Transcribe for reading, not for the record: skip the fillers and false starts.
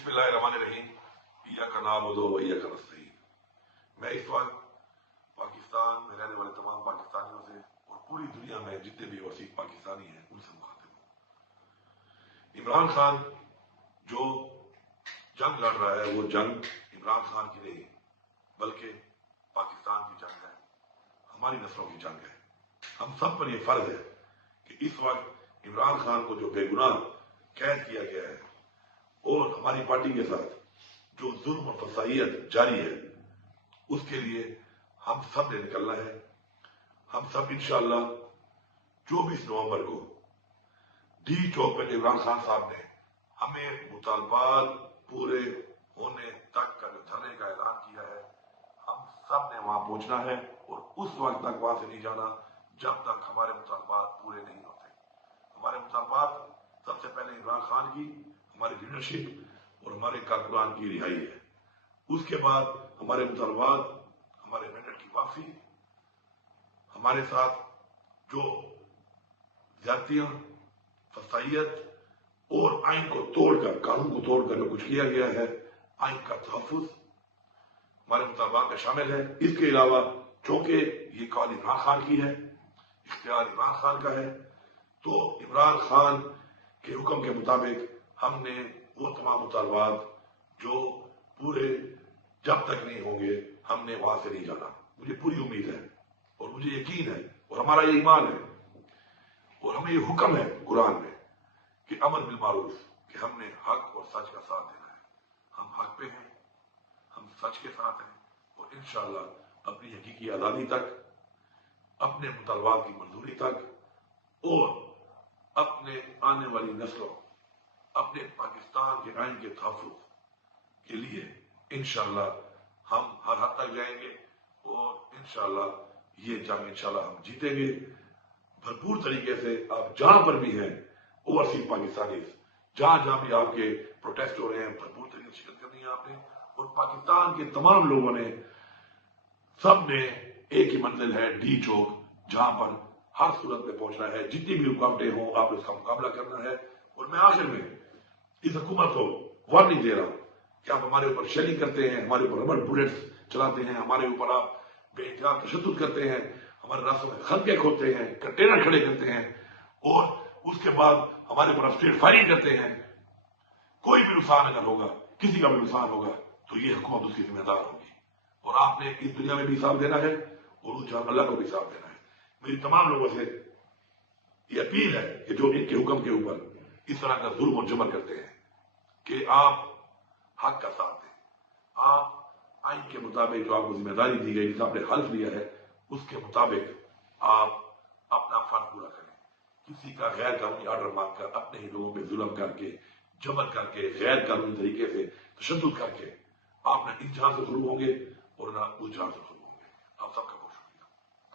बिस्मिल्लाहिर्रहमानिर्रहीम। इय्याका नअबुदु व इय्याका नस्तईन। मैं इस वक्त पाकिस्तान में रहने वाले तमाम पाकिस्तानियों से और पूरी दुनिया में जितने भी वसीक पाकिस्तानी हैं उनसे मुखातिब हूँ। इमरान खान जो जंग लड़ रहा है वो जंग इमरान खान की नहीं बल्कि पाकिस्तान की जंग है, हमारी नस्लों की जंग है। हम सब पर यह फर्ज है कि इस वक्त इमरान खान को जो बेगुनाह कैद किया गया है और हमारी पार्टी के साथ जो जुल्म और फसाइयत जारी है उसके लिए हम सब ने निकलना है। हम सब इंशाअल्लाह 24 नवंबर को डी चौक पर इमरान खान साहब ने हमें मुतालबात पूरे होने तक का जो धरने का ऐलान किया है, हम सब ने वहां पहुंचना है और उस वक्त तक वहां से नहीं जाना जब तक हमारे मुतालबात पूरे नहीं होते। हमारे मुतालबात सबसे पहले इमरान खान की, हमारी लीडरशिप और हमारे कारकुनान की रिहाई है। उसके बाद हमारे मुतालबात, हमारे मेंडेट की वापसी, हमारे साथ जो ज्यादतियां, फसाइयत और आइन को तोड़कर, कानून को तोड़कर जो कुछ किया गया है, आइन का तहफ्फुज हमारे मुतालबात में शामिल है। इसके अलावा चूंकि ये कॉल इमरान खान की है, इख्तियार इमरान खान का है, तो इमरान खान के हुक्म के मुताबिक हमने वो तमाम मुतालबात जो पूरे जब तक नहीं होंगे हमने वहां से नहीं जाना। मुझे पूरी उम्मीद है और मुझे यकीन है और हमारा ये ईमान है और हमें ये हुक्म है कुरान में कि अमर बिल मारूफ, कि हमने हक और सच का साथ देना है। हम हक पे हैं, हम सच के साथ हैं और इंशाअल्लाह अपनी हकीकी आजादी तक, अपने मुतालबात की मंजूरी तक और अपने आने वाली नस्लों, अपने पाकिस्तान के आइन के तहफ्फुज के लिए इंशाअल्लाह हम हर हद तक जाएंगे और इंशाअल्लाह ये जंग इंशाअल्लाह हम जीतेंगे भरपूर तरीके से। आप जहां पर भी हैं ओवरसीज पाकिस्तानी, जहां जहां भी आपके प्रोटेस्ट हो रहे हैं, भरपूर तरीके से शिरकत करनी है आपने। और पाकिस्तान के तमाम लोगों ने, सब ने एक ही मंजिल है, डी चौक, जहां पर हर सूरत में पहुंचना है। जितनी भी रुकावटें हों आप उसका मुकाबला करना है। और मैं आखिर में इस हुकूमत को वार्निंग दे रहा हूं कि आप हमारे ऊपर शेलिंग करते हैं, हमारे ऊपर रबड़ बुलेट्स चलाते हैं, हमारे ऊपर आप बेइंतहा तशद्दुद करते हैं, हमारे रास्तों में खंके खोदते हैं, कंटेनर खड़े करते हैं और उसके बाद हमारे ऊपर स्ट्रेट फायरिंग करते हैं। कोई भी नुकसान अगर होगा, किसी का भी नुकसान होगा, तो ये हुकूमत उसकी जिम्मेदार होगी और आपने इस दुनिया में भी हिसाब देना है और उस जहां अल्लाह को भी हिसाब देना है। मेरी तमाम लोगों से ये अपील है कि जो इनके हुक्म के ऊपर इस तरह का जुल्म और जबर करते हैं कि आप हक का साथ दें, आप आइन के मुताबिक जो आपको जिम्मेदारी दी गई, जिसे आपने हल्फ लिया है, उसके मुताबिक आप अपना फर्ज पूरा करें। किसी का गैर कानूनी ऑर्डर मांगकर, अपने ही लोगों पर जुल्म करके, जबर करके, गैर कानूनी तरीके से तशद्दुद करके आप न इस जहां से शुरू होंगे और न उस जहां से शुरू होंगे। आप सब